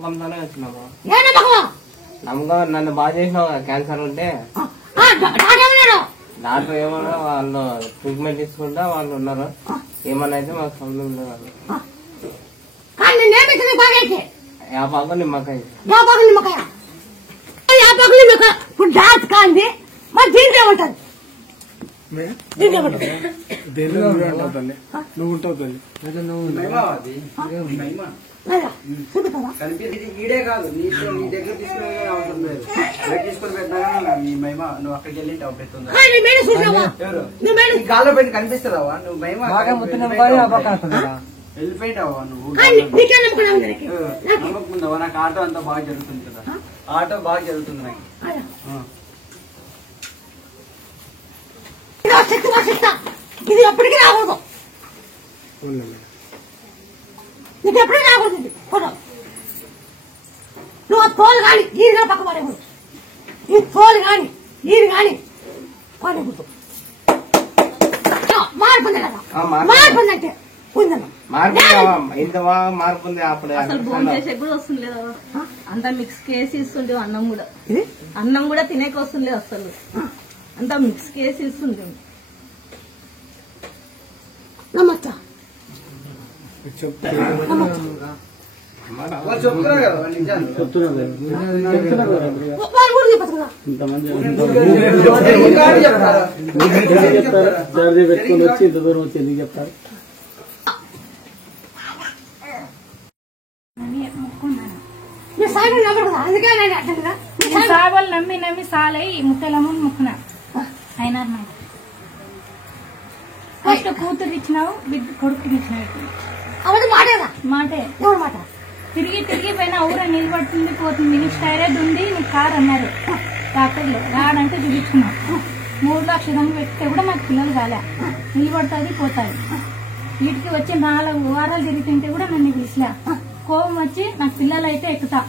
నమ్మకంతోనే వచ్చినాము. ఏ నమ్మకం? నమ్మకం నన్ను బాగా చేసినావు కదా, క్యాన్సర్ ఉంటే డాక్టర్ ఏమన్నా వాళ్ళు ట్రీట్మెంట్ తీసుకుంటా వాళ్ళు ఉన్నారు. ఏమన్నా అయితే మాకు సంబంధం లేదు. యాపాకు నిమ్మకాయ ఇప్పుడు డాక్టర్ కాంది మరి దీంట్లో ఉంటుంది. నువ్వు ఉంటావు తల్లి ఈడే కాదు నీ దగ్గర తీసుకునే అవసరం లేదు. తీసుకుని పెట్టినా నీ మహిమ నువ్వు అక్కడికి వెళ్ళి పెడుతుందా గాల్లో పెట్టి కనిపిస్తుందావా నువ్వు మహిమ వెళ్ళిపోయినావా నువ్వు నమ్మకం ఉందావా? నాకు ఆటో అంతా బాగా జరుగుతుంది కదా, ఆటో బాగా జరుగుతుంది నాకు. ఇది ఎప్పటికీ రాకూడదు, ఇది ఎప్పటికీ రాకూడదు. ఫోటో నువ్వు తోలు కానీ ఈరుగా పక్క పడకూడదు. ఈ తోలు కానీ ఈరు కానీ పడకూడదు. మార్పు ఉంది కదా, మార్పు ఉందంటే ఉందమ్మా. ఇంత బాగా మార్పు ఉంది. అప్పుడు అసలు భోజనం చేసే కూడా వస్తుంది లేదా, అంతా మిక్స్ కేసి ఇస్తుండే. అన్నం కూడా తినేకి వస్తుంది అసలు, అంతా మిక్స్ కేసి ఇస్తుంది. నమస్తే చెప్తున్నారు కదా నిజాలు. పెట్టుకుని వచ్చి ఇంత దూరం వచ్చి ఎందుకు చెప్తారు? సాగోలు నమ్మి నమ్మి సాలై ముత్తలము ముక్కున అయినా ఫస్ట్ కూతురు ఇచ్చినావు, బిడ్డ కొడుకు ఇచ్చినావు. మాటే మాట తిరిగి తిరిగి పైన ఊర నిలబడుతుంది పోతుంది. నీకు థైరాయిడ్ ఉంది, నీకు కారు అన్నారు డాక్టర్లు. రాడంటే చూపించుకున్నాం. 3 లక్షలు పెడితే కూడా మాకు పిల్లలు కాలే. నిలబడుతుంది పోతుంది. వీటికి వచ్చి 4 వారాలు తిరుగుతుంటే కూడా నన్ను పిలిచలే. కోపం వచ్చి నాకు పిల్లలు అయితే ఎక్కుతా,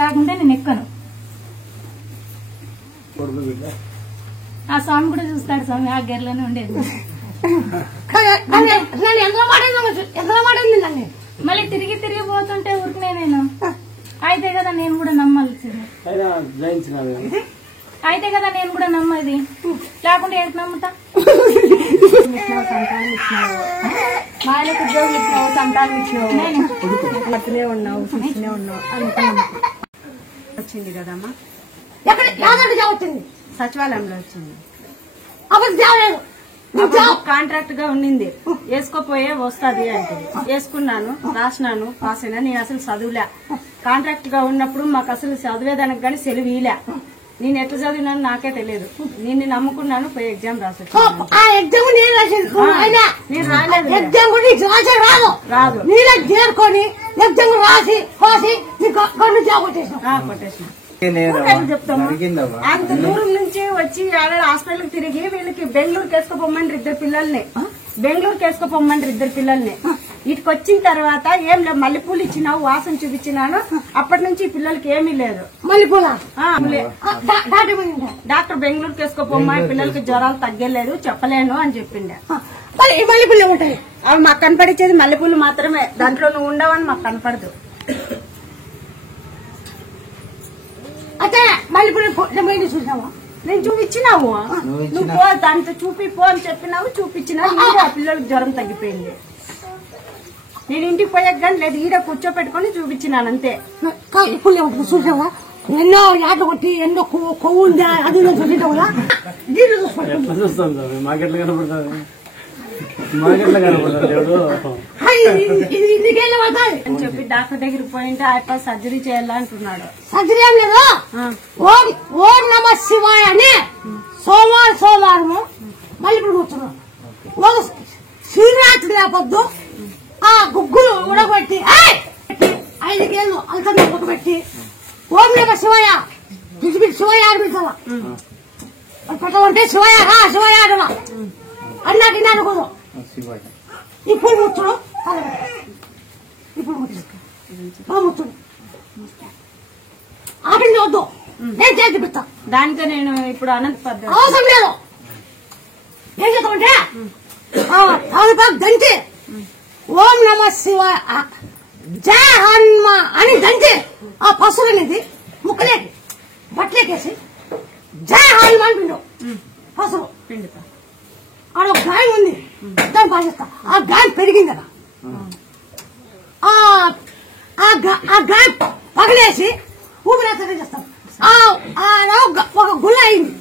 లాగుంటే నేను ఎక్కను. ఆ స్వామి కూడా చూస్తాడు. స్వామి ఆ గెర్లోనే ఉండేది. మళ్ళీ తిరిగి తిరిగి పోతుంటే ఊరికనే నేను అయితే కదా నేను కూడా నమ్మాల్సింది. అయితే కదా నేను కూడా నమ్మది, లేకుంటే ఏంటి నమ్ముతా? సంతానం ఇచ్చినావు, బాగా ఉద్యోగం ఇచ్చినావు, సంతానం ఇచ్చినావు, అట్లనే ఉన్నావు, చూస్తూనే ఉన్నావు. వచ్చింది కదమ్మా, సచివాలయంలో వచ్చింది. కాంట్రాక్ట్ గా ఉండింది, వేసుకోపోయే వస్తుంది అంటే వేసుకున్నాను, రాసినాను, పాస్ అయినా. నేను అసలు చదువులే. కాంట్రాక్ట్ గా ఉన్నప్పుడు మాకు అసలు చదివేదానికి కానీ సెలవు ఇలే. నేను ఎట్లా చదివినాను నాకే తెలియదు. నేను నమ్ముకున్నాను, పోయి ఎగ్జామ్ రాదు. కొట్టేసిన. అంత దూరం నుంచి వచ్చి హాస్పిటల్ తిరిగి వీళ్ళకి బెంగళూరుకి వేసుకోపోమంటారు 2 పిల్లల్ని. బెంగళూరుకి వేసుకోపోమంటారు 2 పిల్లల్ని. ఇటుకు వచ్చిన తర్వాత ఏం లేదు, మల్లెపూలు ఇచ్చినావు, వాసన చూపించినాను. అప్పటి నుంచి ఈ పిల్లలకి ఏమీ లేదు. డాక్టర్ బెంగళూరుకి వేసుకోపోమ్మా, పిల్లలకి జ్వరాలు తగ్గలేదు, చెప్పలేను అని చెప్పిండే. మల్లెపూలు ఉంటాయి అవి మాకు కనపడిచేది మల్లెపూలు మాత్రమే, దాంట్లో నువ్వు ఉండవని మాకు కనపడదు. అయితే మల్లెపూలు చూసినావా? నేను చూపించినావు, నువ్వు పో దాంతో చూపిపో అని చెప్పినావు, చూపించినావు. ఆ పిల్లలకి జ్వరం తగ్గిపోయింది. నేను ఇంటికి పోయాక కానీ లేదు, ఈడ కూర్చోపెట్టుకుని చూపించినాను అంతే. ఇప్పుడు చూసావా? ఎన్నో యాట కొట్టి ఎన్నో కొవ్వు ఉందా అది చూసేటా? చూస్తాం మాకెట్లా కనపడుతుంది, మాకెట్లా కనపడుతుంది అని చెప్పి డాక్టర్ దగ్గరికి పోయింటే ఆయన సర్జరీ చేయాలంటున్నాడు. సర్జరీ ఏం లేదు, ఓం నమ శివాయ అని సోమవారము మళ్ళీ ఇప్పుడు కూర్చున్నాం. శివరాత్రి లేకపోద్దు ఆ గుగ్గులు ఉడగబెట్టి 5 కేజీలు అల్కన్నా ఉడకబెట్టి ఓం నమ శివాయ పిలిచి శివయ్య అనిపించాలా. పెట్టమంటే శివయ్య రా శివయ్య అడవా అన్నాకి అనుకోదు. ఇప్పుడు ముచ్చుడు, ఇప్పుడు ముచ్చుడు ఆపింది వద్దు, నేను చేసి చూపిస్తా. దానితో నేను ఇప్పుడు అనంత పద్ధతి అవసరం లేదు. ఏం చేస్తామంటే దంచి ఓం నమ శివాయ జయ హనుమ అని దంచి పిండితా. ఆడ ఒక గాయం ఉంది, దాన్ని పాటిస్తా. ఆ గాయం పెరిగింది కదా, ఆ గాయం పగలేసి ఊపిరి చేస్తాం. ఒక గుళ్ళ అయింది,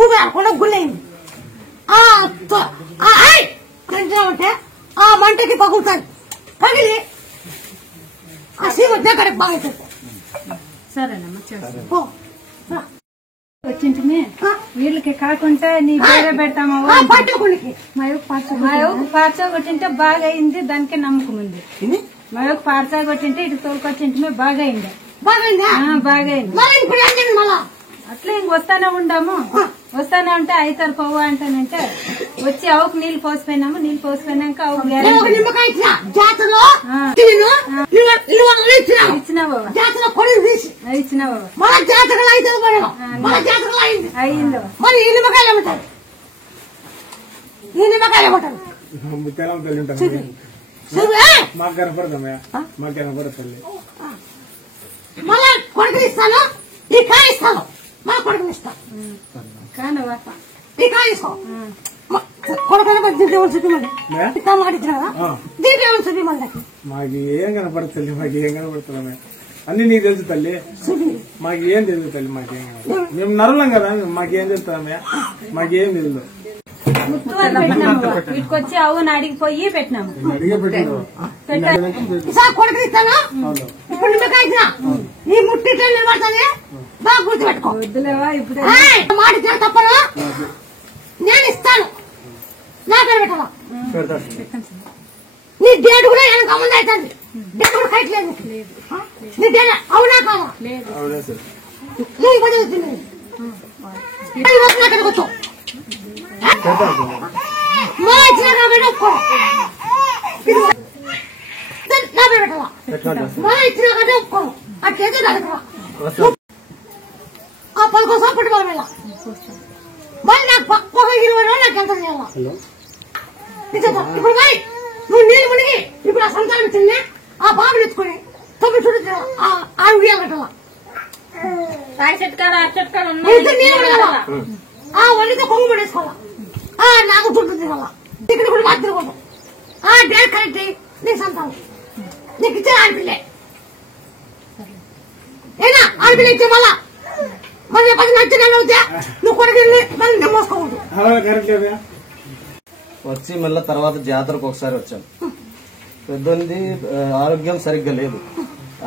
ఊపిరి ఆడకుండా గుళ్ళ అయింది. అంటే ఆ మంటకి పగులుతాయి, పగిలి ఆ సీమ దగ్గరికి బాగా అవుతుంది. సరేనమ్మా చేస్తా. వచ్చింటిమి వీళ్ళకి కాకుండా నీ వేరే పెడతామా పార్చా కొట్టింటే బాగా అయింది, దానికే నమ్మకం ఉంది. మా యొక్క పార్చా కొట్టింటే ఇటు తోలుకొచ్చింటే బాగా అయింది. బాగా అయింది. అట్లా ఇంక వస్తానే ఉండాము. వస్తానే ఉంటే అయితారు పోవు అంటానంటే వచ్చి ఆవుకు నీళ్లు పోసిపోయినాము. నీళ్లు పోసిపోయినాక ఆవు ఇచ్చినావు అయింది. మాకు కనపడతామయ్యా, మాకు కనపడతలే. మళ్ళా కొడుకుని ఇస్తాను, ఈ కాయ ఇస్తాను, మా కొడుకుని ఇస్తాను. ఈ కాయ ఇస్తాం కొడుకు దీంట్లో చూపిమండి, మాట ఇచ్చిన కదా, దీంట్లో చూపిమండి. మాకు ఏం కనపడతలే, మాకు ఏం కనపడుతున్నామే. అన్ని నీకు తెలుసు తల్లి, మాకు ఏం తెలుసు తల్లి. మాకేం మేము నరులం కదా, మాకేం తెలుస్తామే, మాకేం తెలుసు. ఇటుకొచ్చి అవును అడిగిపోయి పెట్టినాము. కొడుకు ఇస్తాను, ఇప్పుడు నిమ్మకాయ ఇచ్చిన ఈ ముట్టి నిలబడుతుంది, బాగా గుర్తు పెట్టుకో. ఇప్పుడు మాట ఇచ్చిన తప్పను, నేను ఇస్తాను. నా పేరు పెట్టాలా, నీ డేట్ కూడా వెనక ముందు అవుతుంది. డేట్ కూడా కట్టలేదు నీ డేట్, అవునా కాదా? నువ్వు ఇబ్బంది వచ్చింది అక్కడికి వచ్చావు. మా ఇచ్చిన కాబట్టి ఒప్పుకో, నా పేరు పెట్టాలా. మా ఇచ్చిన కాబట్టి ఒప్పుకోను, ఆ చేతి ఆ 10 కోసం పుట్టి వాళ్ళ వెళ్ళ మళ్ళీ నాకు ఒక 20 రోజులు నాకు ఎంత చేయాలా. ఇప్పుడు మరి నువ్వు నీళ్ళు మునిగి ఇప్పుడు ఆ సంతానం ఇచ్చింది, ఆ బాబుని ఎత్తుకుని 9 చుట్టూ ఆ ఉయ్యాలు కట్టాలా. నీళ్ళు మునగాల, ఆ వండితో కొంగు పడేసుకోవాలా, నాకు చుట్టూ తినాలా. ఇక్కడ కూడా మాకు తిరగదు. ఆ డేట్ కరెక్ట్ నీకు సంతానం, నీకు ఇచ్చే ఆడపిల్లే. ఏనా ఆడపిల్ల ఇచ్చే మళ్ళా మళ్ళీ 10 నచ్చిన అవుతే నువ్వు కొడుకు మళ్ళీ నమ్మోసుకోవద్దు. వచ్చి మళ్ళీ తర్వాత జాతరకు ఒకసారి వచ్చాను. పెద్దోంది ఆరోగ్యం సరిగ్గా లేదు.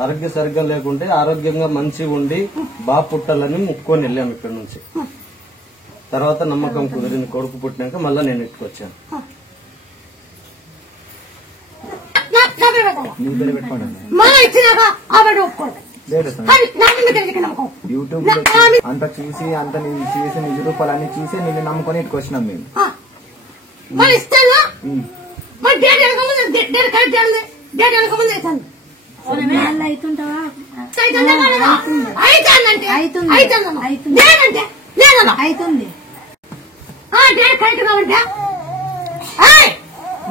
ఆరోగ్యం సరిగ్గా లేకుంటే ఆరోగ్యంగా మంచిగా ఉండి బాగా పుట్టాలని ముక్కొని వెళ్ళాము ఇక్కడ నుంచి. తర్వాత నమ్మకం కుదిరింది, కొడుకు పుట్టినాక మళ్ళీ నేను ఇక్కడికి వచ్చాను. యూట్యూబ్ అంత చూసి అంత నేను చేసి నిజ రూపాయలన్నీ చూసి నిన్ను నమ్ముకొని ఇక్కడికి వచ్చినాం మేము.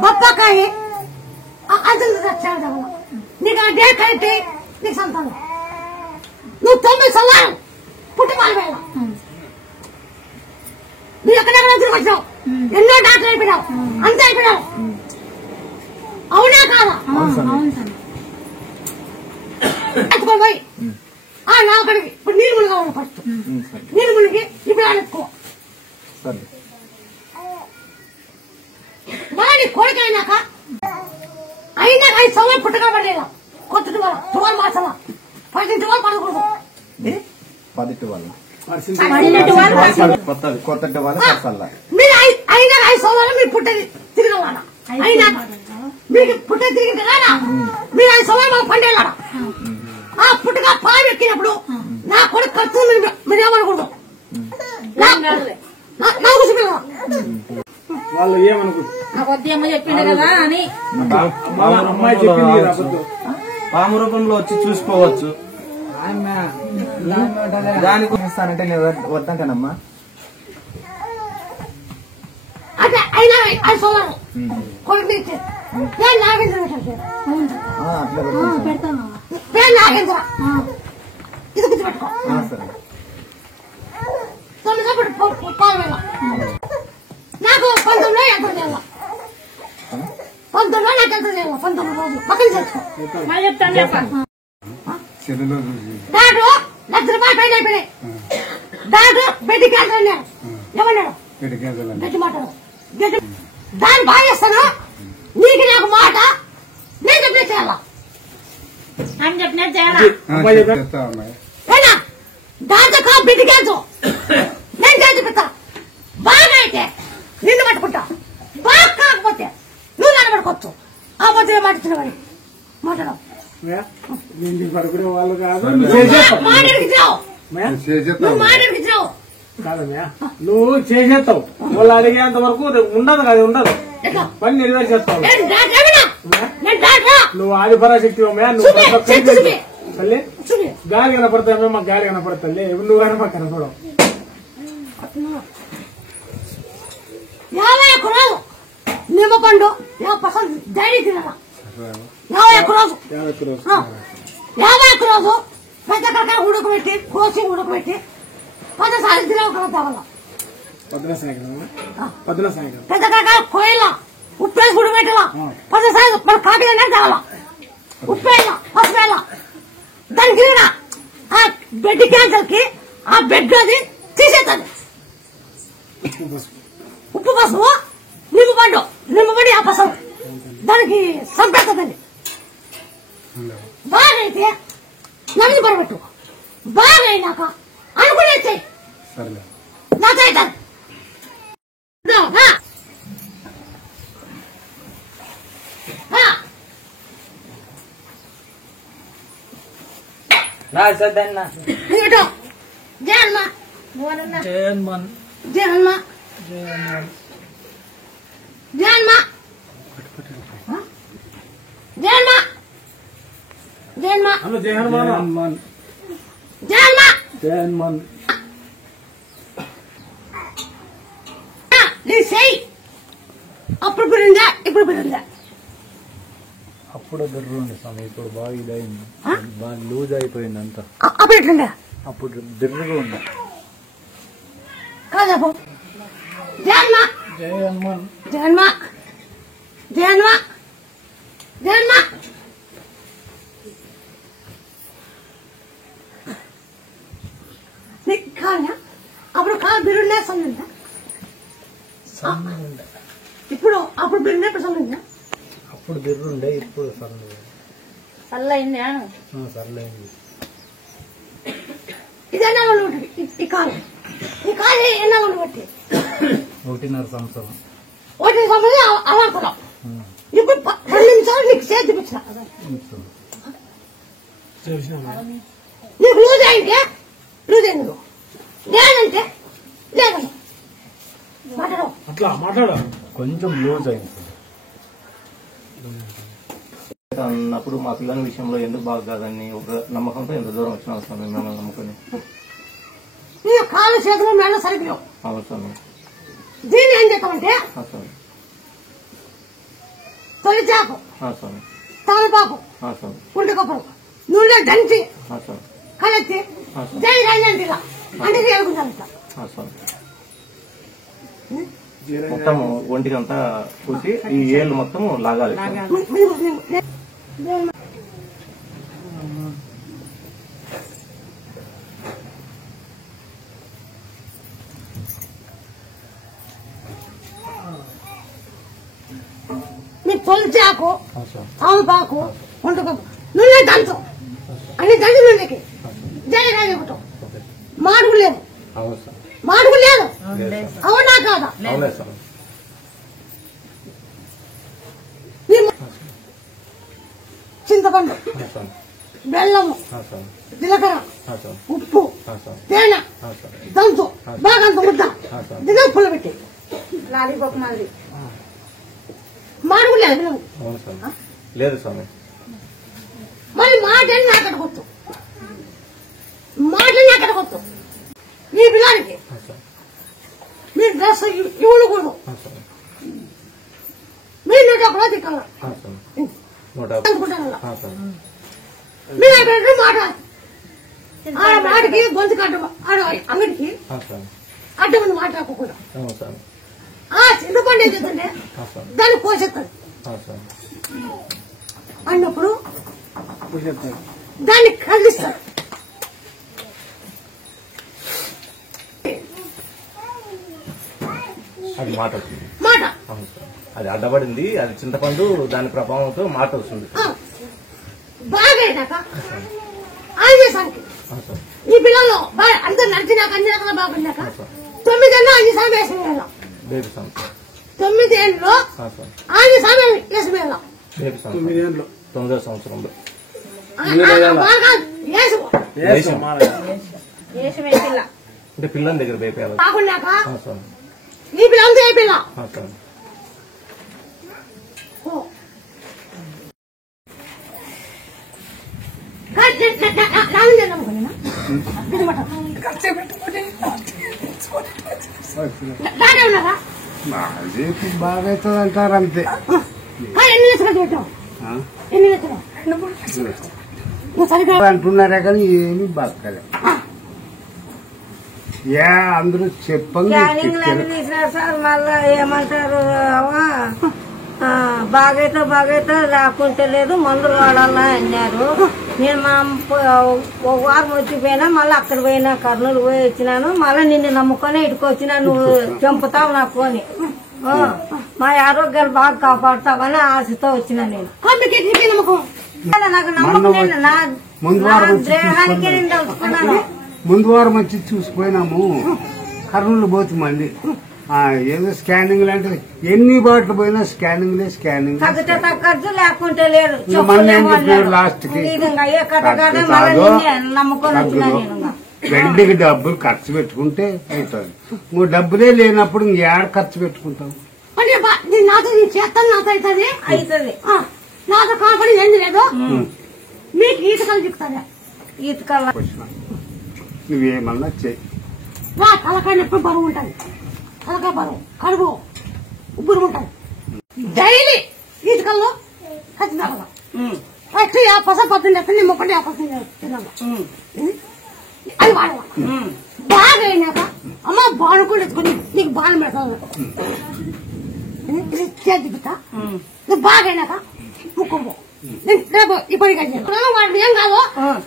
బొప్పకాయ నీకు ఆ డేట్ కరెక్ట్ నీకు సంతానం. నువ్వు 9 సంవత్సరాలు పుట్టి పాలు వేయాల. నువ్వు ఎక్కడెక్కడ తిరిగి వచ్చావు, ఎన్నో డాక్టర్ అయిపోయినావు, అంత అయిపోయినావు. అవునా కాదా? ఎత్తుకొని పోయి నా అక్కడికి ఇప్పుడు నీళ్ళు మునిగా ఫస్ట్ నీళ్ళు మునిగి ఇప్పుడు ఎత్తుకో. మళ్ళీ నీ కోరిక అయినాక 5 సంవత్సరాలు పుట్టగా పడలేదా కొత్త టువాల్ మార్చాల 10 టువాల్ పడకూడదు. 10 టువాల్ కొత్త టువాల్ మీరు 5 సంవత్సరాలు మీరు పుట్టేది తిరగవాలా. అయినా మీకు పుట్టేది తిరిగి కదా మీరు 5 సంవత్సరాలు మాకు పండేలాడా. ఆ పుట్టగా పాలు ఎక్కినప్పుడు నా కొడుకు ఖర్చు మీరు ఏమనకూడదు. నాకు చూపిల్ల వాళ్ళు ఏమనుకుంటారు చెప్పిండు కదా అని అమ్మాయి చెప్పింది కదా అబద్ధం. పాము రూపంలో వచ్చి చూసుకోవచ్చు. దానికి ఇస్తానంటే నేను వద్దంటానమ్మా. అంటే అయినా 5 సంవత్సరాలు కొడుకు ఇచ్చేది నాగేంద్ర నాగేంద్ర ఇది గుర్తుపెట్టుకో. సరే పాలు ఎంత చేయాల 19 నాకు ఎంత చేయాల 19 రోజులు పక్కన చేసుకో మళ్ళీ చెప్తాను చెప్పండి డాక్టర్ ₹1,00,000 పైన అయిపోయినాయి డాక్టర్ బెడ్ క్యాన్సర్ అన్నాడు ఏమన్నాడు గట్టి మాట్లాడు గట్టి దాన్ని బాగా చేస్తాను నీకు నాకు మాట నేను చెప్పిన చేయాలా అని చెప్పినట్టు చేయాలా ఏనా దాంతో బెడ్ క్యాన్సర్ నేను చేసి పెడతా బాగా అయితే నిన్ను పట్టుకుంటా బాగా కాకపోతే నువ్వు నిలబడుకోవచ్చు ఆ పొద్దు మాట్లాడుతున్నావు మాట్లాడవు పడుకునే వాళ్ళు కాదు మాట్లాడికిచ్చావు నువ్వు మాట్లాడికిచ్చావు కాదమ్మా నువ్వు చేసేస్తావు వాళ్ళు అడిగేంత వరకు ఉండదు అది ఉండదు పని నెరవేర్చేస్తావు నువ్వు ఆది పరాశక్తి అమ్మా నువ్వు తల్లి గాలి కనపడతామే మాకు గాలి కనపడతల్లి నువ్వు కానీ మాకు కనపడవు 51 రోజు నిమ్మపండు 50% డైరీ తినాలా 51 రోజు 51 రోజు పెద్ద కరకాయ ఉడకబెట్టి కోసి ఉడకబెట్టి 10 సార్లు తినవకుండా తావాల పొద్దున సాయంకాలం పెద్ద కరకాయ కోయిల ఉప్పేసి ఉడకబెట్టాలా 10 సార్లు మన కాఫీ అయినా తావాల ఉప్పేయాల పసుపేయాల దానికి ఆ బెడ్ క్యాన్సర్ కి ఆ బెడ్ అది తీసేస్తుంది ఉప్పు పసుపు నిమ్మపండు ఆ పసుపు దానికి సంపేస్తుందండి బాగా అయితే నన్ను పడబెట్టు బాగా అయినాక అనుకునే చెయ్యి నాకైతే అప్పుడు పెరిగిందా ఇప్పుడు పెరిగిందా అప్పుడు బిర్రుండే స్వామి ఇప్పుడు బాగా ఇదైంది బాగా లూజ్ అయిపోయింది అంతా అప్పుడు ఎట్లుండే అప్పుడు బిర్రుగా ఉంది కాదప్పు జన్మ జన్మ జన్మ జన్మ నీకు కావాలా అప్పుడు కాదు బిరుండే సొంత ఇప్పుడు అప్పుడు బిరుండే ఇప్పుడు సొంత అప్పుడు బిర్రుండే ఇప్పుడు సర్లేదు చల్లయింది సర్లేదు ఇదేనా ఉంటుంది ఈ కాలు ఎన్నా బట్టి 1.5 సంవత్సరం 1 సంవత్సరం అవాడుతున్నాం ఇప్పుడు 2 నిమిషాలు నీకు చేతి చూపించిన నీకు లూజ్ అయితే లూజ్ అయింది లేదంటే లేదన్నా మాట్లాడవు అట్లా మాట్లాడు కొంచెం లూజ్ అయింది అన్నప్పుడు మా పిల్లల విషయంలో ఎందుకు బాగా కాదని ఒక నమ్మకంతో ఎంత దూరం వచ్చిన అవసరం మిమ్మల్ని నమ్ముకుని నీ కాలు చేతులు మేళ సరిగ్గా అవసరం దీన్ని ఏం చేస్తామంటే అవసరం తొలి చాకు అవసరం తమలపాకు అవసరం కుంటి కొప్పలు నూనె దంచి అవసరం కలెత్తి జై రాజంటే ఇలా అంటే చేరుకుంటాను అవసరం మొత్తం ఒంటికంతా పూసి ఈ ఏళ్ళు మొత్తం లాగాలి మీ తొలిచాకు ఆవుపాకు వంటకు నూనె దంచు అన్ని దంచి నూనెకి జై రాజకుటం మాడుగు లేదు మాడుగు లేదు అవునా కాదా చింతపండు బెల్లము జీలకర్ర ఉప్పు తేనె దంచు బాగా అంత ముద్ద దినం పుల్ల పెట్టి లాలీపాప్ మాది మాడుగు లేదు లేదు స్వామి మరి మాటని నాకు అడగొచ్చు మాటని నాకు అడగొచ్చు మీ పిల్లానికి మీ డ్రెస్ ఇవ్వకూడదు మీరు నూట ఒకటో దిక్కాల అనుకుంటాను మీరు అక్కడ మాట ఆ మాటకి గొంతు కట్ట అంగడికి అడ్డమని మాట్లాడకుండా చింతపండు వేసేదండి దాన్ని పోసేస్తాడు అన్నప్పుడు దాన్ని కదిలిస్తాడు. అది మాట వస్తుంది. మాట అది అడ్డపడింది, అది చింతపండు దాని ప్రభావంతో మాట వస్తుంది. బాగా అయినాక ఆంజేసానికి ఈ పిల్లలు బాగా అందరు నడిచినాక అన్ని రకాల బాగున్నాక 9 ఏళ్ళు ఆంజేసామి వేసిన వేళ 9 ఏళ్ళలో ఆంజేసామి వేసిన వేళ 9వ సంవత్సరంలో అంటే పిల్లని దగ్గర భయపడాలి బాగున్నాక ఈ పిల్లలతో ఏ పిల్ల బాగా అవుతుంది అంటారు అంతే. అంటున్నారే కానీ ఏమి బాగలే. అందరూ చెప్పండి సార్ మళ్ళా ఏమంటారు బాగైతే రాకుంటే లేదు మందులు వాడాలా అన్నారు. నేను మా ఒక వారం వచ్చిపోయినా మళ్ళీ అక్కడ పోయినా కర్నూలు పోయి వచ్చినాను. మళ్ళీ నిన్ను నమ్ముకొని ఇటుకు వచ్చినా నువ్వు చంపుతావు నాకు అని మా ఆరోగ్యాలు బాగా కాపాడుతావని ఆశతో వచ్చినా నేను. నాకు నమ్మకం నా దేహానికి నేను తెలుసుకున్నాను. ముందు వారం వచ్చి చూసిపోయినాము. కర్నూలు పోతు మళ్ళీ ఏదో స్కానింగ్ లాంటిది ఎన్ని బాటలు పోయినా స్కానింగ్ ఖర్చు లేకుంటే లేదు. లాస్ట్ కి నమ్ముకొని వెండికి డబ్బులు ఖర్చు పెట్టుకుంటే అవుతుంది. నువ్వు డబ్బులే లేనప్పుడు ఏడ ఖర్చు పెట్టుకుంటావు? నాతో చేస్తాను, నాతో అవుతుంది అవుతుంది. నాతో కాపాడి ఏం లేదు. మీకు ఈతకలు చెప్తారా? ఈతకల్ నువ్వేమన్నా చెయ్యి. తలకాయ నొప్పి బరువు ఉంటుంది, తలకాయ బరువు, కడుపు ఉబ్బురు ఉంటుంది. డైలీ ఈతకల్లో ఖచ్చితంగా ఫస్ట్ 50% ఎత్తండి, 30% తినాలి. అది వాడాల. బాగా అయినాక అమ్మ బాణు కూడా ఎత్తుకొని నీకు బాణం పెడతాను చెప్తా. నువ్వు బాగా అయినాక ముక్కు రేపు ఇప్పటికీ వాడు ఏం కాదు.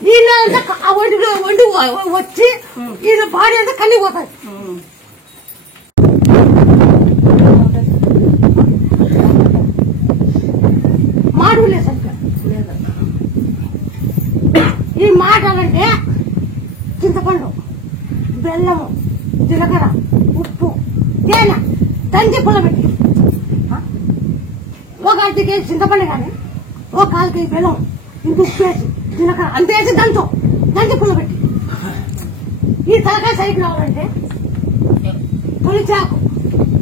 నీళ్ళంతా వండి వచ్చి ఈ బాడీ అంతా కన్నీ పోతాయి. మాటలు లేదు ఈ మాటలంటే చింతపండు, బెల్లము, జీలకర్ర, ఉప్పు, తేనె దంచి పుల్లబెట్టి ఒక 5 కేజీ చింతపండు కానీ ఒక 4 కేజీ బెల్లం ఇంత ఉప్పు వేసి జీలకర్ర అంత వేసి దంచి పుల్లబెట్టి ఈ తలకాయ సైకి రావాలంటే తొలిచాకు,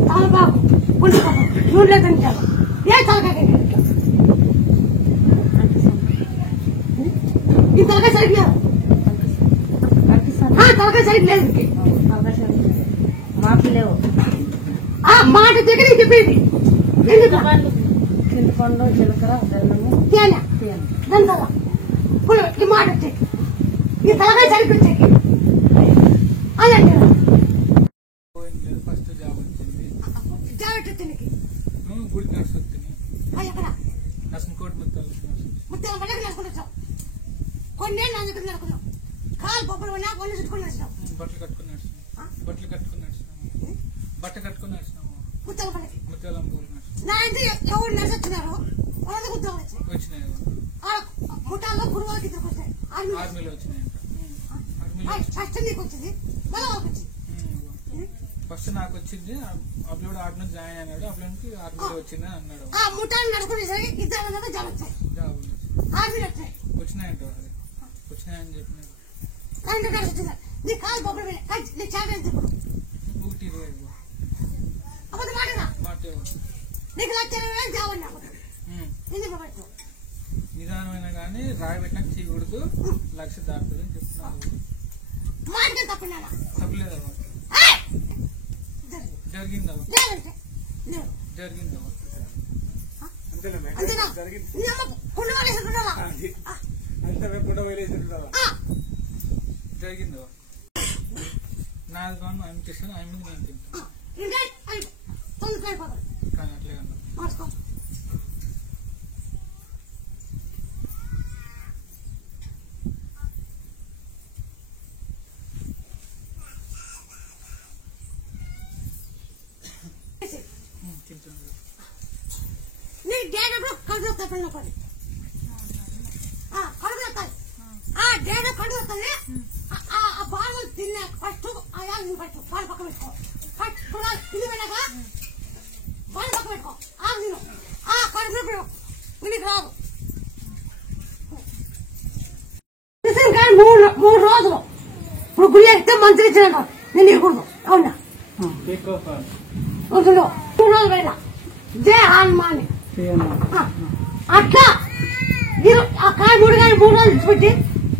తలపాకు, పులిపాకు నూనెలో దంచాలి. ఏ తలకాయ ఈ తలకాయ సైకి లేదు, తలకాయ సైకి లేదు. మాకు లేవు. మాట దగ్గర చెప్పేది చింతపండు, జీలకర్ర, బెల్లము, తేనె దంచాల. ఈ మాట వచ్చేది ఈ తలకాయ సైకి వచ్చేది అదే ఫస్ట్ జాబ్ వచ్చింది. జాబ్ వచ్చింది గుడి నర్సు వచ్చింది. ఎక్కడ నర్సింగ్కోట్ ముత్యాల పడక నడుచుకుని వచ్చావు. కొన్నేళ్ళు నా దగ్గర నడుకున్నావు. కాలు పప్పులు ఉన్నా కొన్ని చుట్టుకుని వచ్చినావు. బట్టలు కట్టుకుని నడిచినాము. బట్ట కట్టుకుని నడిచినాము. ముత్యాల పడకి ముత్యాలం పూలు నా ఇంటి ఎవరు నడిచి వచ్చినారు వాళ్ళ ఉద్యోగం వచ్చినాయి. ముఠాల్లో గురువాళ్ళకి ఇద్దరికి వచ్చాయి. ఆర్మీలో వచ్చినాయి. ఫస్ట్ నీకు వచ్చింది, మళ్ళీ వాళ్ళకి వచ్చింది. ఫస్ట్ నాకు వచ్చింది. అప్పుడు ఆర్మీ నుంచి జాయిన్ అయినాడు. అప్పుడు ఆర్మీలో వచ్చింది అన్నాడు. ఆ ముఠాలు నడుకునేసరికి ఇద్దరు జాబ్ వచ్చాయి, ఆర్మీలు వచ్చాయి. వచ్చినాయంట వచ్చినాయని చెప్పినాడు. వచ్చింది నీ కాలు బొబ్బలు నీ చేపలు ఇప్పుడు 120 అప్పుడు మాటగా నీకు లక్ష జాబ్ అన్నా ఎందుకు పెట్టు నిదానమైన గానీ రాయి పెట్టినాక చేయకూడదు, 1,00,000 దాటుతుంది అని చెప్తున్నావు. మాట తప్పున్నా తప్పలేదా? జరిగిందా? జరిగిందా? జరిగిందా? నాది కాను ఆయన చేస్తాను, ఆయన మీద నేను తింటాను. వస్తాయి పిల్లల పని కడుగు వస్తాయి డేటా కడుగు వస్తుంది ఆ బాగా తిన్నా ఫస్ట్ ఫస్ట్ పాలు పక్క పెట్టుకో ఫస్ట్ ఇది వెళ్ళగా పాలు పక్క పెట్టుకో తిను కడుగు నీకు రాదు కానీ 3 రోజులు ఇప్పుడు గుడి ఎక్కితే మంచిగా ఇచ్చినాడు నేను ఇవ్వకూడదు అవునా 3 రోజులు వెళ్ళా జయ హనుమాన్ అట్లా ఆ కాయ 3 రోజులు ఇచ్చిపెట్టి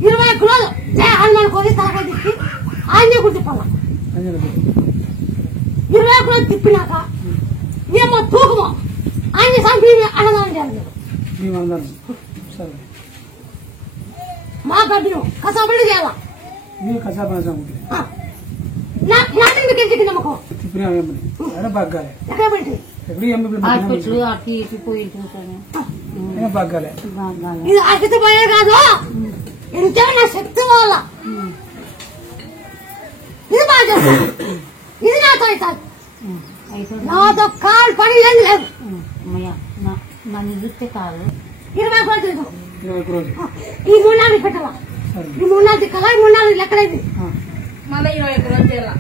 21 రోజులు జయ హనుమాన్ కొని తలకాయ తిప్పి ఆంజనేయ గుడి తిప్పాల 21 రోజులు తిప్పినాక ఏమో తూకమో ఆంజనేయ స్వామి అన్నదానం చేయాలి మా గడ్డను కసాపడి చేయాలా మీరు కసాపడి నాటికి నమ్మకం బాగాలే ఎక్కడ పెట్టి హాస్పిటల్ అటు ఇటు పోయి బాగాలే ఇది అతిథి పోయే కాదు ఎంతో నా శక్తి వల్ల ఇది బాగా చేస్తాను ఇది నాతో అవుతుంది నాతో కాలు పని ఏం లేదు నన్ను చూస్తే కాదు 21 రోజులు ఈ 3 నాలుగు పెట్టాలా ఈ 3 నాలుగు తిక్కాలా ఈ 3 నాలుగు లెక్కలైంది మళ్ళీ 21 రోజులు చేయాలా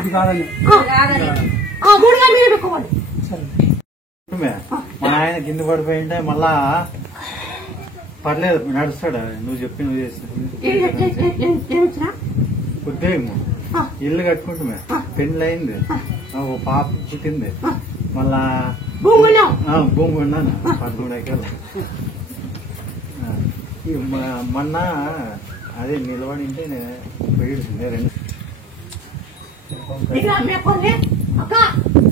ఇది కాదని ఆ 3 నాలుగు మీరు పెట్టుకోవాలి మన ఆయన కింద పడిపోయింటే మళ్ళా పర్లేదు నడుస్తాడు నువ్వు చెప్పి నువ్వు చేస్తా ఉద్యోగం ఇల్లు కట్టుకుంటుమే పెళ్లి అయింది ఓ పాప పుట్టింది మళ్ళా భూమి ఉన్నాను 13 ఎకరాలు మొన్న అదే నిలబడింటే పోయింది 2 అక్క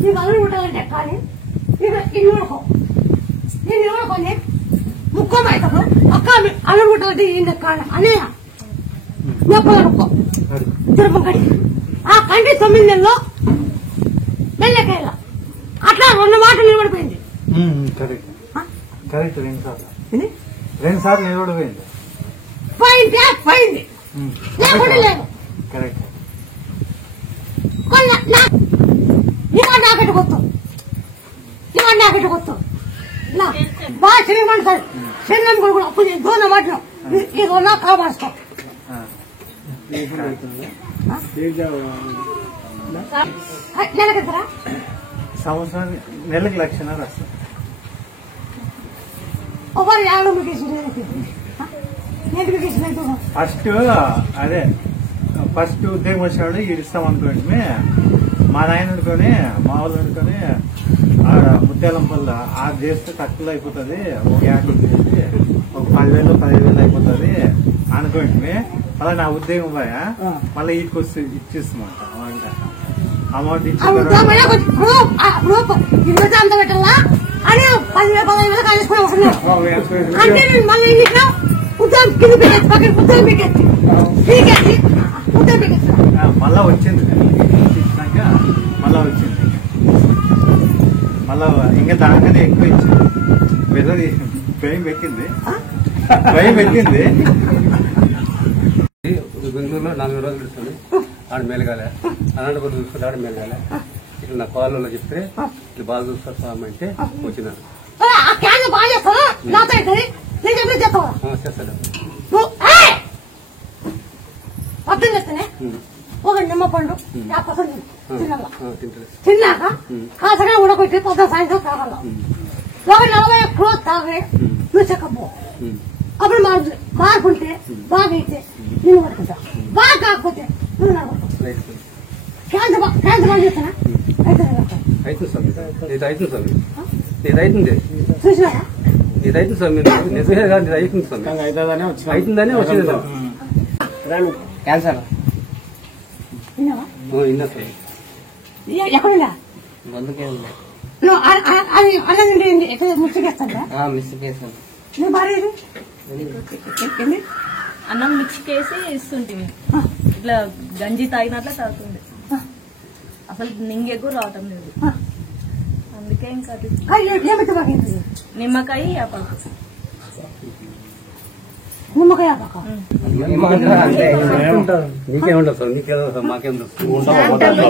నీ వదలు ఉండాలంటే కానీ ఇల్లుకో నేను ఇవ్వకొని ముక్కోమైతాను అక్క అల్లు ఉండాలంటే ఈయన కాడ అనేయ నెప్పనుకో తిరుపం కడి ఆ కంటి 9 నెలల్లో వెళ్ళకాయల అట్లా 2 మాటలు నిలబడిపోయింది కరెక్ట్ కరెక్ట్ 2 సార్లు నిలబడిపోయింది పోయింది లేకుండా లేదు కరెక్ట్ ఇవాళ నాకటి కొత్తాం బాగా చేయమంటారు చెల్లెని కూడా అప్పుడు దూన మాట్లాడు ఇది ఉన్నా కాపాడుతాం నెలకెత్తరా సంవత్సరానికి నెలకు 1,00,000 వస్తుంది ఒకరు 50 ఫస్ట్ అదే ఫస్ట్ ఉద్యోగం వచ్చినాడు ఇస్తాం అనుకోండి మా నాయన అనుకొని మా వాళ్ళు అనుకొని ముత్యాలంపల్ల అది చేస్తే తక్కువ అయిపోతుంది ఒక 50 చేసి ఒక 10,000 15,000 అయిపోతుంది అనుకోండి అలా నా ఉద్యోగం పోయా మళ్ళీ వీటికి వస్తే ఇచ్చిస్తామంట అమౌంట్ ఇచ్చి అంత పెట్టాలా అని 10,000 కలిసిపోయి అంటే మళ్ళీ ఉద్యోగం కింద పెట్టేసి పక్కన ఉద్యోగం పెట్టేసి ఉద్యోగం పెట్టేసి మళ్ళా వచ్చింది ఇచ్చినాక మళ్ళా వచ్చింది మళ్ళా ఇంకా దానికనే ఎక్కువ ఇచ్చింది పెద్దది భయం పెట్టింది బెంగళూరులో 4 రోజులు ఇస్తుంది ఆడ మేలగాలే అనంతపురం చూసుకుంటే ఆడ మేలగాలే ఇట్లా నా పాలలో చెప్తే ఇట్లా బాగా చూస్తారు స్వామి అంటే వచ్చినాను చేస్తాను అర్థం చేస్తేనే ఒక నిమ్మ పండు తిన్నాక కాసగా ఉడకొట్టి పొద్దు సాయంత్రం తాగాల ఒక 40 రోజు తాగే నువ్వు చెక్కపో అప్పుడు మార్పుంటే బాగా అయితే నువ్వు పడుకుంటా బాగా కాకపోతే నువ్వు నడవడుకుంటావు క్యాన్సర్ బాగా చేస్తానా అవుతుంది స్వామి ఇది అవుతుంది స్వామి ఇది అవుతుంది చూసినారా ఇది అవుతుంది స్వామి నిజమే కాదు ఇది అవుతుంది స్వామి అవుతుందనే వచ్చింది క్యాన్సర్ విన్నావా విన్నా స్వామి ఎక్కడుందా బంధుకే ఉంది అది అన్నది ఎక్కడ ముచ్చగేస్తాడా మిస్ చేశాను నువ్వు భార్య అన్నం మిక్స్కేసి ఇస్తుంటివి ఇట్లా గంజి తాగినట్లా తాగుతుంది అసలు నింగెక్కువ రావటం లేదు అందుకే ఇంకా నిమ్మకాయ యాపాకు నిమ్మకాయ యాపాకు నీకేముండదు సార్ నీకేదో మాకేం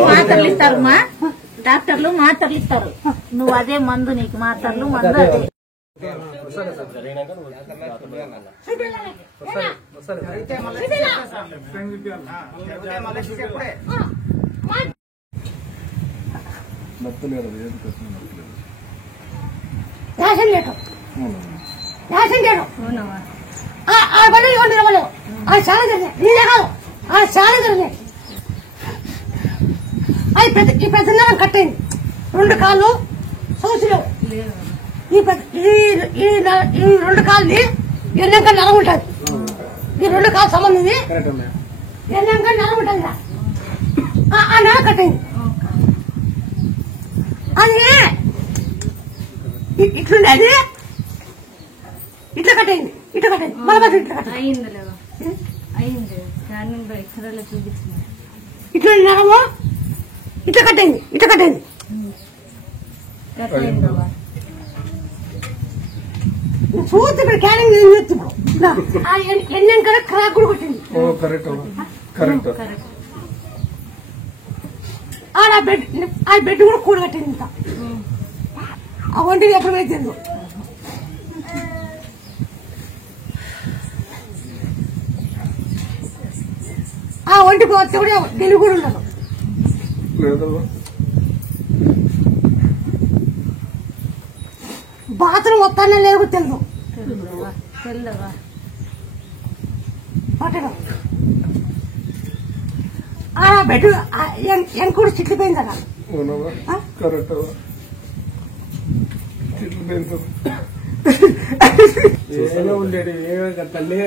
మాటలు ఇస్తారు డాక్టర్లు మాటలు ఇస్తారు నువ్వు అదే మందు నీకు మాటలు మందు అదే రేషన్ చేయడం ఆ బడి వాళ్ళు ఆ చాలా జరిగాయి నీదే కాదు ఆ చాలా జరిగాయి అది ఈ పెద్ద నరం కట్టేయండి 2 కాళ్ళు సోచులు ఈ 2 కాళ్ళని ఎన్నంక నరం ఉంటుంది ఈ 2 కాళ్ళు సంబంధించి ఎన్నంక నరం ఉంటుంది ఆ నరం కట్టేయండి అది ఇట్లుండే అది ఇట్లా కట్టేయండి ఇట్లా కట్టేయండి మళ్ళీ ఇట్లా కట్టండి ఇట్లా నరము ఇట్లా కట్టేయండి ఇట్లా కట్టేయండి చూస్తే ఇప్పుడు క్యానింగ్ ఎన్నం కదా క్రాక్ కూడా కొట్టింది ఆ బెడ్ కూడా కూడ కట్టింది ఇంత ఆ ఒంటికి ఎక్కడ వేసింది ఆ ఒంటికి వస్తే కూడా తెలుగు కూడా ఉండదు బాత్రూమ్ వస్తానే లేదు తెలుసు పట్టడం ఆ బెడ్ ఎంకూడు చిట్లిపోయింది కదా ఏదో ఉండేది ఏమో తల్లి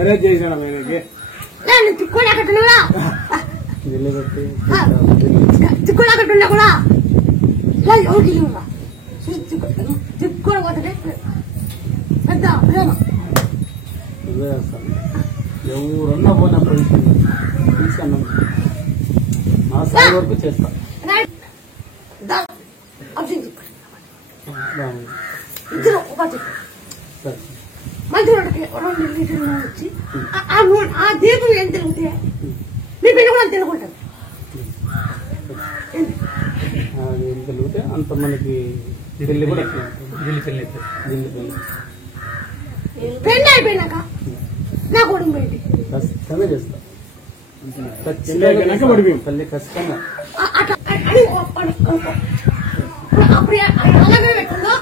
అరే చేసాడు ఆయనకి తిక్కుడా కట్టున్నా తిక్కుడా కట్టున్నా కూడా తిక్కుడా పోతే పెద్ద ప్రేమ ఎవరన్నా పోయినప్పుడు తీసుకున్నాం మా స్థాయి వరకు చేస్తాం ఇద్దరు మంచి 2 లీటర్లు వచ్చి ఆ దీపం ఏం తిరుగుతే మీ బిడ్డ కూడా తిరుగుంటారు ఏం తిరిగితే అంత మనకి పెళ్లి కూడా పెళ్లి పెళ్లి అయిపోయినాక నా కొడుకు పెట్టి ఖచ్చితంగా చేస్తాం ఖచ్చితంగా పడిపోయాం తల్లి ఖచ్చితంగా అప్పుడు అలాగే పెట్టిందో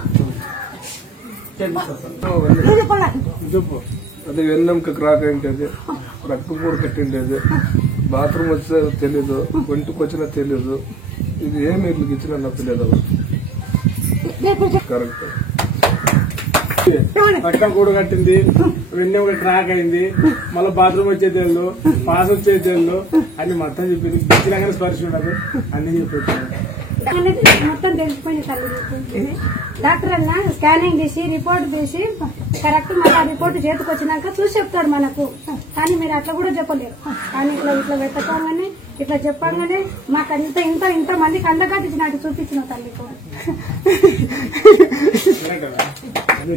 చెప్పు అది వెన్నెంక క్రాక్ అయింటది రక్తం కూడా కట్టిండేది బాత్రూమ్ వచ్చే తెలీదు ఒంటికి వచ్చినా తెలీదు ఇది ఏమి ఇట్లకి ఇచ్చినా నాకు తెలియదు కరెక్ట్ పట్టం కూడా కట్టింది వెన్నె ఒక ట్రాక్ అయింది మళ్ళీ బాత్రూమ్ వచ్చేది వెళ్ళు పాస్ వచ్చేది వెళ్ళు అన్ని మొత్తం చెప్పింది బిచ్చిలాగానే స్పర్శ ఉండదు అన్ని చెప్పొచ్చాను మొత్తం తెలిసిపోయింది తల్లి డాక్టర్ అన్న స్కానింగ్ తీసి రిపోర్ట్ తీసి కరెక్ట్ మళ్ళీ ఆ రిపోర్ట్ చేతికి వచ్చినాక చూసి చెప్తాడు మనకు కానీ మీరు అట్లా కూడా చెప్పలేరు కానీ ఇట్లా వెతకంగానే ఇట్లా చెప్పంగానే మాకు ఇంత మందికి అండగాటించినట్టు చూపించిన తల్లి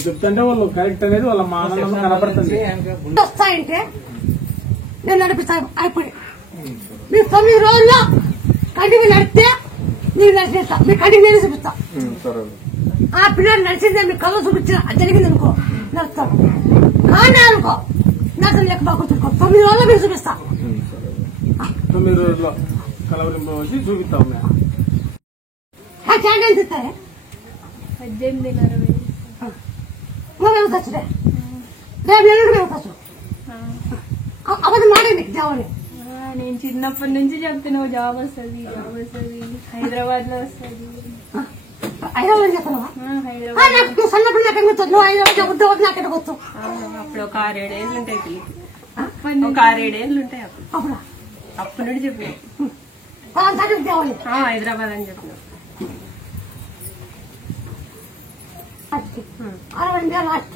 చెప్తుంటే వాళ్ళు కరెక్ట్ అనేది వాళ్ళ మానవం కనపడుతుంది వస్తాయంటే నేను నడిపిస్తా అయిపోయి మీరు 9 రోజుల్లో కంటిన్యూ నడిస్తే మీరు నడిచేస్తా మీ కంటిన్యూ నేను చూపిస్తా ఆ పిల్లలు నడిచిందే మీ కళ్ళు చూపించిన జరిగింది అనుకో నడుస్తాను కానీ అనుకో నాకు లెక్క బాగా 9 రోజుల్లో మీరు చూపిస్తా 9 రోజుల్లో కలవరింపు వచ్చి చూపిస్తాం క్యాంటీన్స్ ఇస్తారే 18 మేము వచ్చుడే రేపు నెలలు మేము వచ్చు అబద్ధం మాడండి జావని నేను చిన్నప్పటి నుంచి చెప్తున్నావు జాబ్ వస్తుంది హైదరాబాద్ లో వస్తుంది హైదరాబాద్ చెప్తున్నావా నాకు సన్నప్పుడు నాకు ఎరుగుతుంది నువ్వు హైదరాబాద్ ఉద్యోగం నాకు ఎడగొచ్చు అప్పుడు ఒక 6-7 ఏళ్ళు ఉంటాయి ఒక 6-7 ఏళ్ళు ఉంటాయి అప్పుడు అప్పటి నుండి చెప్పిన హైదరాబాద్ అని చెప్పిన 60,000 లాస్ట్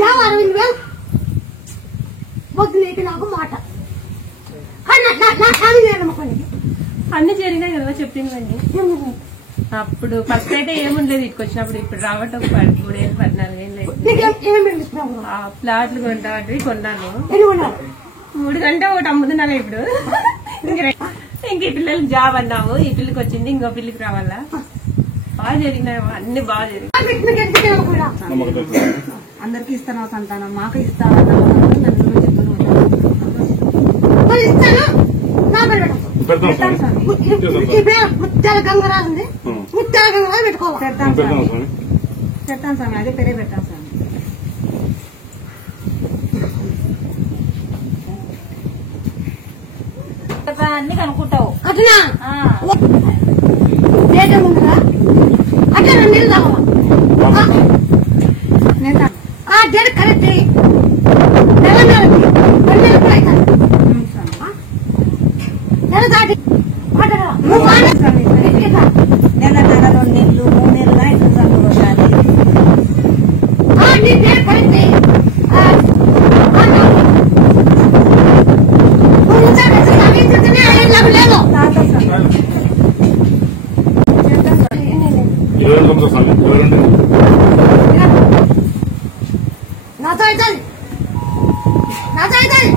జాబ్ 60,000 వద్దు నీకు నాకు మాట అన్ని జరిగినాయి కదా చెప్పిందండి అప్పుడు ఫస్ట్ అయితే ఏముండలేదు ఇటుకు వచ్చినప్పుడు ఇప్పుడు రావటం 13 ఏళ్ళు 14 ఏళ్ళు ప్లాట్లు కొంటా అంటే కొన్నాను 3 గంట ఒకటి అమ్ముతున్నాను ఇప్పుడు ఇంక ఈ పిల్లలకి జాబ్ అన్నావు ఈ పిల్లకి వచ్చింది ఇంకో పిల్లకి రావాలా బాగా జరిగినాయి, అన్ని బాగా జరిగినాయి. అందరికి ఇస్తాను సంతానం, మాకు ఇస్తాను ముత్యాల గంగరాజు ఉంది, ముత్యాల గంగరాజు పెట్టుకోవాలి. పెడతాను స్వామి, అదే పేరే పెడతాను స్వామి. అన్ని కనుక్కుంటావు అట్లా ముందుగా అట్లా నీళ్ళు తాగవా ఆ డేట్ కరెక్ట్ నెల దాటి నెల 2 నెలలు 3 నెలలు అయితే చదువుకోవాలి. డేట్ కరెక్ట్ లేదు. నాతో అవుతుంది, నాతో అవుతుంది.